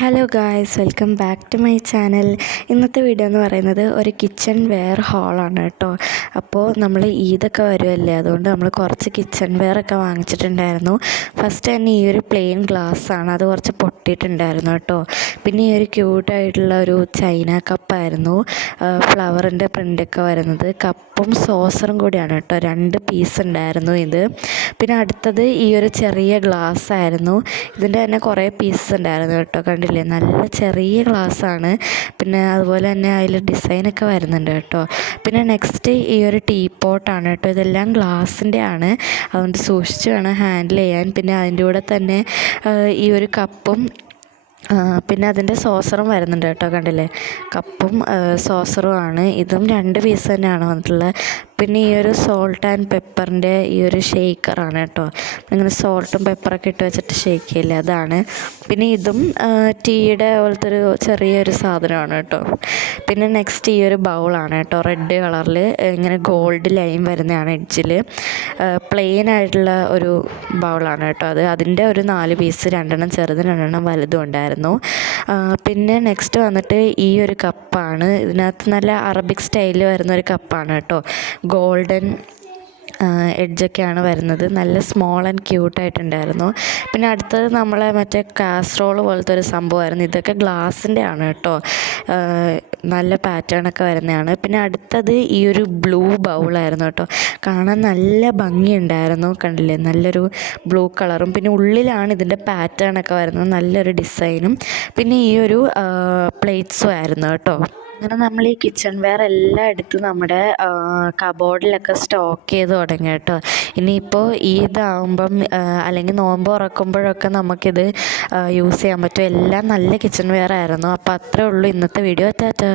Hello guys, welcome back to my channel. ഇന്നത്തെ video എന്ന് പറയുന്നത് ഒരു കിച്ചൺ വെയർ ഹോളാണ് കേട്ടോ. അപ്പോൾ നമ്മൾ ഈദൊക്കെ വരുമല്ലേ, അതുകൊണ്ട് നമ്മൾ കുറച്ച് കിച്ചൺ വെയർ ഒക്കെ വാങ്ങിച്ചിട്ടുണ്ടായിരുന്നു. ഫസ്റ്റ് തന്നെ ഈ ഒരു പ്ലെയിൻ ഗ്ലാസ്സാണ്, അത് കുറച്ച് പൊട്ടിയിട്ടുണ്ടായിരുന്നു കേട്ടോ. പിന്നെ ഈ ഒരു ക്യൂട്ടായിട്ടുള്ള ഒരു ചൈന കപ്പായിരുന്നു, ഫ്ലവറിൻ്റെ പ്രിൻ്റൊക്കെ വരുന്നത്. കപ്പും സോസറും കൂടിയാണ് കേട്ടോ, 2 പീസ് ഉണ്ടായിരുന്നു ഇത്. പിന്നെ അടുത്തത് ഈ ഒരു ചെറിയ ഗ്ലാസ് ആയിരുന്നു. ഇതിൻ്റെ തന്നെ കുറേ പീസസ് ഉണ്ടായിരുന്നു കേട്ടോ, കണ്ടില്ലേ, നല്ല ചെറിയ ഗ്ലാസ്സാണ്. പിന്നെ അതുപോലെ തന്നെ അതിൽ ഡിസൈനൊക്കെ വരുന്നുണ്ട് കേട്ടോ. പിന്നെ നെക്സ്റ്റ് ഈ ഒരു ടീ പോട്ടാണ് കേട്ടോ. ഇതെല്ലാം ഗ്ലാസിൻ്റെ ആണ്, അതുകൊണ്ട് സൂക്ഷിച്ച് വേണം ഹാൻഡിൽ ചെയ്യാൻ. പിന്നെ അതിൻ്റെ കൂടെ തന്നെ ഈ ഒരു കപ്പും പിന്നെ അതിൻ്റെ സോസറും വരുന്നുണ്ട് കേട്ടോ, കണ്ടില്ലേ, കപ്പും സോസറും ആണ്. ഇതും 2 പീസ് തന്നെയാണ് വന്നിട്ടുള്ളത്. പിന്നെ ഈ ഒരു സോൾട്ട് ആൻഡ് പെപ്പറിൻ്റെ ഈ ഒരു ഷെയ്ക്കറാണ് കേട്ടോ, ഇങ്ങനെ സോൾട്ടും പെപ്പറൊക്കെ ഇട്ട് വെച്ചിട്ട് ഷെയ്ക്ക് ചെയ്യില്ലേ, അതാണ്. പിന്നെ ഇതും ടീയുടെ പോലത്തെ ഒരു ചെറിയൊരു സാധനമാണ് കേട്ടോ. പിന്നെ നെക്സ്റ്റ് ഈ ഒരു ബൗളാണ് കേട്ടോ, റെഡ് കളറിൽ ഇങ്ങനെ ഗോൾഡ് ലൈൻ വരുന്നതാണ് എഡ്ജിൽ. പ്ലെയിൻ ആയിട്ടുള്ള ഒരു ബൗളാണ് കേട്ടോ അത്. അതിൻ്റെ ഒരു 4 പീസ്, 2 ചെറുതും 2 വലുതും ഉണ്ടായിരുന്നു. പിന്നെ നെക്സ്റ്റ് വന്നിട്ട് ഈ ഒരു കപ്പാണ്. ഇതിനകത്ത് നല്ല അറബിക് സ്റ്റൈലിൽ വരുന്ന ഒരു കപ്പാണ് കേട്ടോ, ഗോൾഡൻ എഡ്ജൊക്കെയാണ് വരുന്നത്. നല്ല സ്മോൾ ആൻഡ് ക്യൂട്ടായിട്ടുണ്ടായിരുന്നു. പിന്നെ അടുത്തത് നമ്മളെ മറ്റേ കാസറോൾ പോലത്തെ ഒരു സംഭവമായിരുന്നു. ഇതൊക്കെ ഗ്ലാസിൻ്റെ ആണ് കേട്ടോ, നല്ല പാറ്റേണൊക്കെ വരുന്നതാണ്. പിന്നെ അടുത്തത് ഈ ഒരു ബ്ലൂ ബൗളായിരുന്നു കേട്ടോ, കാണാൻ നല്ല ഭംഗിയുണ്ടായിരുന്നു, കണ്ടില്ലേ, നല്ലൊരു ബ്ലൂ കളറും. പിന്നെ ഉള്ളിലാണ് ഇതിൻ്റെ പാറ്റേണൊക്കെ വരുന്നത്, നല്ലൊരു ഡിസൈനും. പിന്നെ ഈ ഒരു പ്ലേറ്റ്സും ആയിരുന്നു കേട്ടോ. അങ്ങനെ നമ്മൾ ഈ കിച്ചൺ വെയർ എല്ലാം എടുത്ത് നമ്മുടെ കബോർഡിലൊക്കെ സ്റ്റോക്ക് ചെയ്ത് തുടങ്ങി കേട്ടോ. ഇനിയിപ്പോൾ ഈദാകുമ്പം അല്ലെങ്കിൽ നോമ്പ് തുറക്കുമ്പോഴൊക്കെ നമുക്കിത് യൂസ് ചെയ്യാൻ പറ്റും. എല്ലാം നല്ല കിച്ചൺ വെയർ ആയിരുന്നു. അപ്പോൾ അത്രേ ഉള്ളൂ ഇന്നത്തെ വീഡിയോ. ടാറ്റാ.